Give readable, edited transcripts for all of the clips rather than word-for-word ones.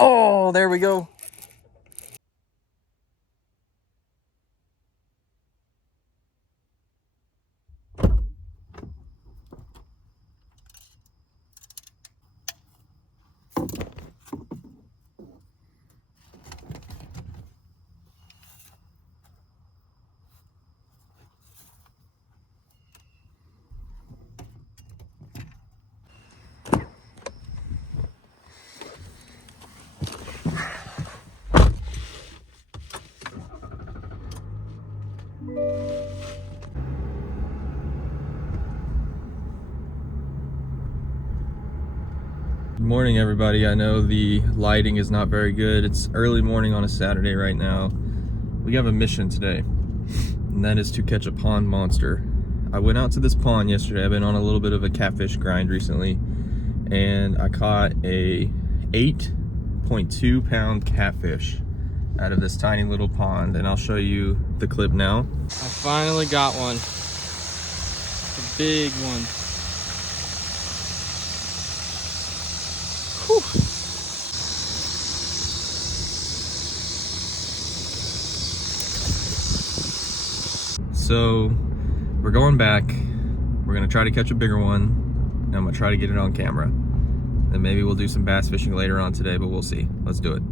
Oh, there we go. Good morning, everybody. I know the lighting is not very good. It's early morning on a Saturday right now. We have a mission today, and that is to catch a pond monster. I went out to this pond yesterday. I've been on a little bit of a catfish grind recently, and I caught a 8.2 pound catfish out of this tiny little pond, and I'll show you the clip now. I finally got one. A big one. Whew. So we're going back. We're gonna try to catch a bigger one, and I'm gonna try to get it on camera. And maybe we'll do some bass fishing later on today, but we'll see. Let's do it.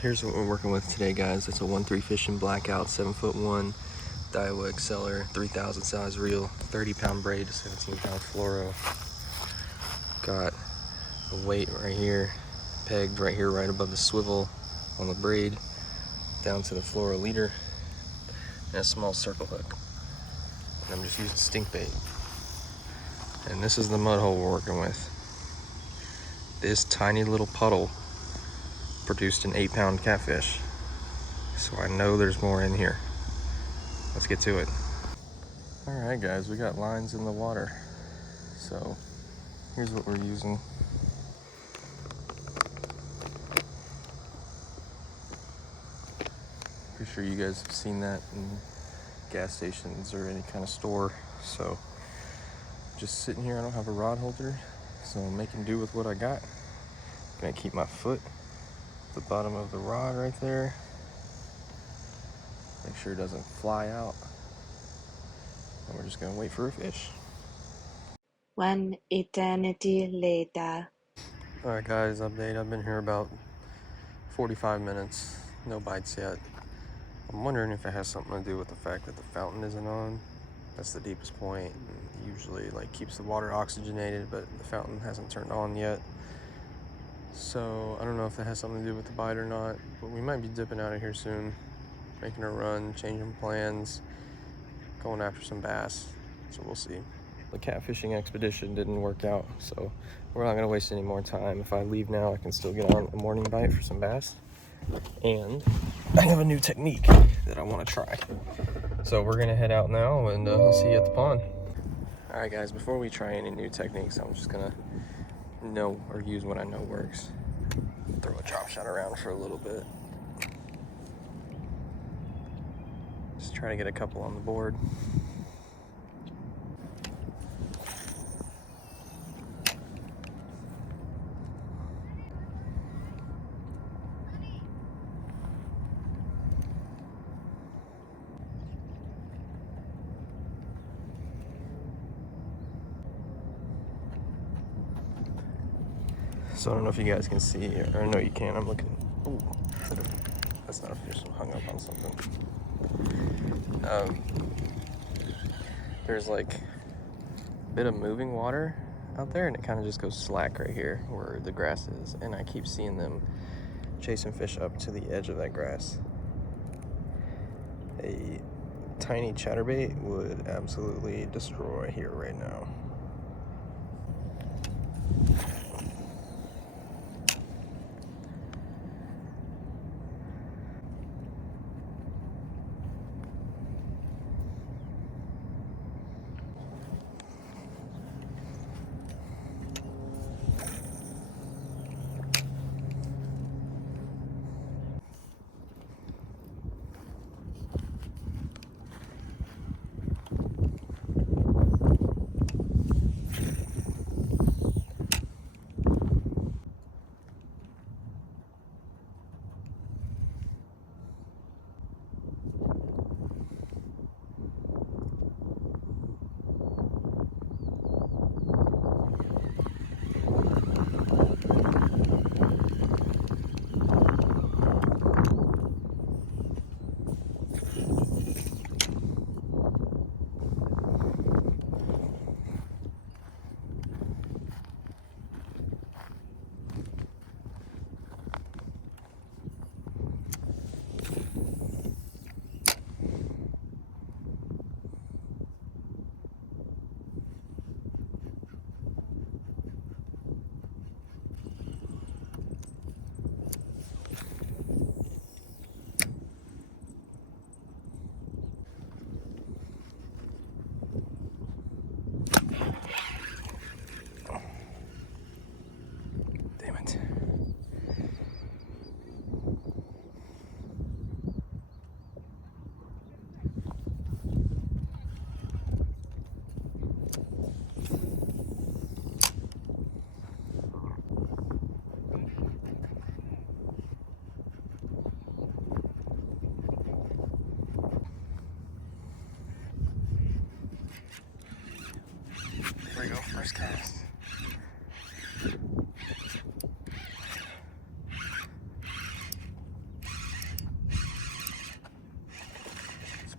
Here's what we're working with today, guys. It's a 1-3 Fishing Blackout 7'1" Daiwa Exceller 3000 size reel, 30 pound braid to 17 pound fluoro. Got the weight right here, pegged right here, right above the swivel on the braid, down to the fluoro leader, and a small circle hook. And I'm just using stink bait. And this is the mud hole we're working with. This tiny little puddle produced an 8 pound catfish. So I know there's more in here. Let's get to it. All right, guys, we got lines in the water. So here's what we're using. Pretty sure you guys have seen that in gas stations or any kind of store. So just sitting here, I don't have a rod holder, so I'm making do with what I got. Gonna keep my foot at the bottom of the rod right there. Make sure it doesn't fly out. And we're just gonna wait for a fish. 1 eternity later. All right, guys, update. I've been here about 45 minutes. No bites yet. I'm wondering if it has something to do with the fact that the fountain isn't on. That's the deepest point. It usually keeps the water oxygenated, but the fountain hasn't turned on yet. So I don't know if that has something to do with the bite or not, but we might be dipping out of here soon, making a run, changing plans, going after some bass. So we'll see. The catfishing expedition didn't work out, so we're not gonna waste any more time. If I leave now, I can still get on a morning bite for some bass. And I have a new technique that I wanna try. So we're gonna head out now, and I'll see you at the pond. All right, guys, before we try any new techniques, I'm just gonna know or use what I know works. Throw a drop shot around for a little bit. Just try to get a couple on the board. So I don't know if you guys can see, or no, you can. I'm looking. Ooh, that's not a fish. I'm hung up on something. There's like a bit of moving water out there, and it kind of just goes slack right here where the grass is. And I keep seeing them chasing fish up to the edge of that grass. A tiny chatterbait would absolutely destroy here right now.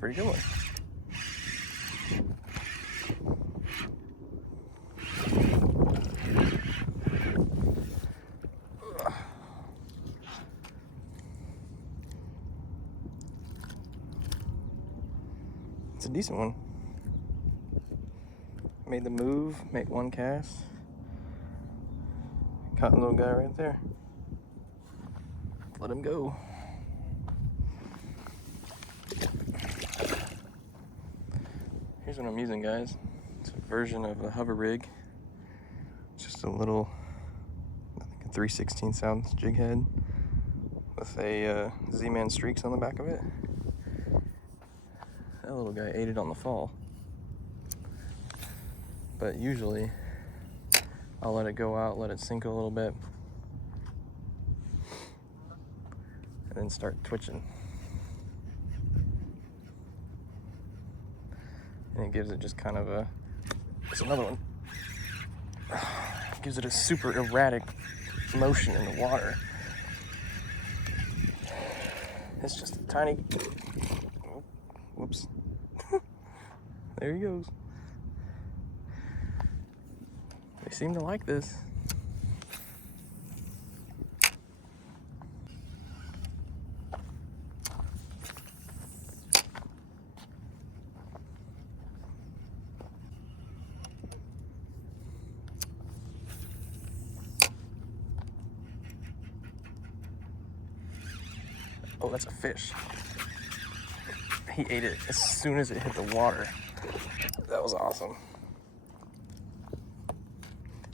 pretty good one. It's a decent one. Made the move, made one cast. Caught a little guy right there. Let him go. Here's what I'm using, guys. It's a version of a hover rig. It's just a little, I think a 3/16 ounce jig head with a Z-Man streaks on the back of it. That little guy ate it on the fall. But usually, I'll let it go out, let it sink a little bit, and then start twitching. And it gives it just kind of a, there's another one. It gives it a super erratic motion in the water. It's just a tiny, oh, whoops. There he goes. They seem to like this. Oh, that's a fish. He ate it as soon as it hit the water. That was awesome.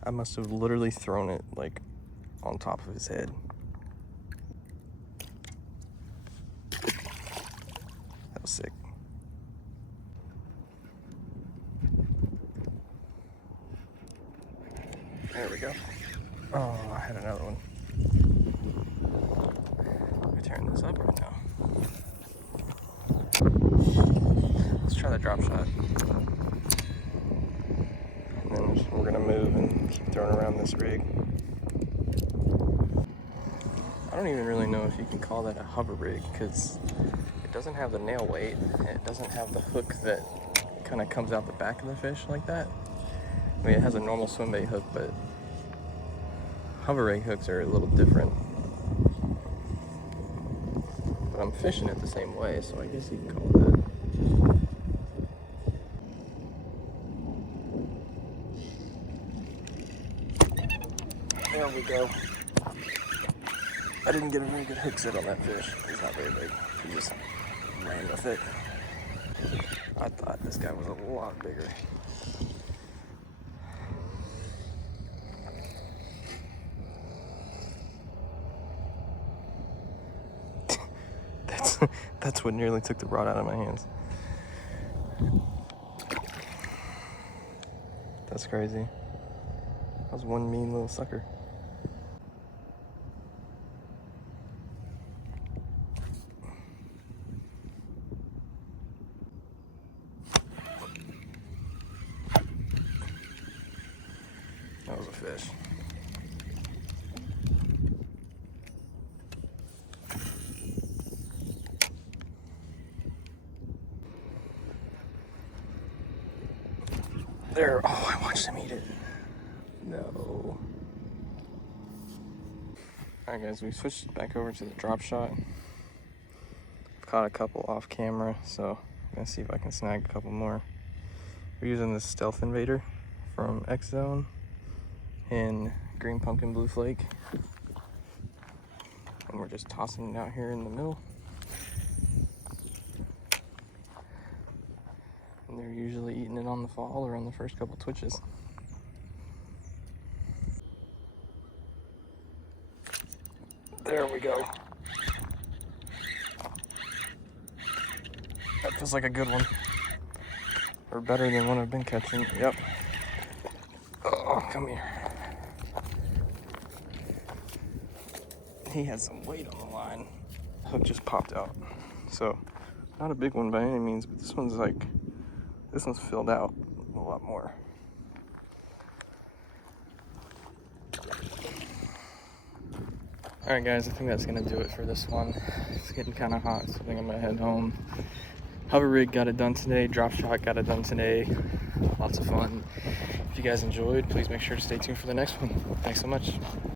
I must have literally thrown it like on top of his head. That was sick. There we go. Oh, I had another one. Let me turn this up right now. Let's try the drop shot. And then we're gonna move and keep throwing around this rig. I don't even really know if you can call that a hover rig because it doesn't have the nail weight and it doesn't have the hook that kind of comes out the back of the fish like that. I mean, it has a normal swim bait hook, but hover rig hooks are a little different. But I'm fishing it the same way, so I guess you can call it that. There we go. I didn't get a very good hook set on that fish. He's not very big. He just ran with it. I thought this guy was a lot bigger. That's what nearly took the rod out of my hands. That's crazy. That was one mean little sucker. That was a fish. There. Oh, I watched him eat it. No. Alright guys, we switched back over to the drop shot. I've caught a couple off camera, so I'm gonna see if I can snag a couple more. We're using this Stealth Invader from X Zone in Green Pumpkin Blue Flake. And we're just tossing it out here in the middle. And they're usually eating it on the fall or on the first couple twitches. There we go. That feels like a good one. Or better than one I've been catching. Yep. Oh, come here. He had some weight on the line. Hook just popped out. So, not a big one by any means, but this one's filled out a lot more. Alright guys, I think that's gonna do it for this one. It's getting kind of hot, so I think I'm gonna head home. Hover rig got it done today. Dropshot got it done today. Lots of fun. If you guys enjoyed, please make sure to stay tuned for the next one. Thanks so much.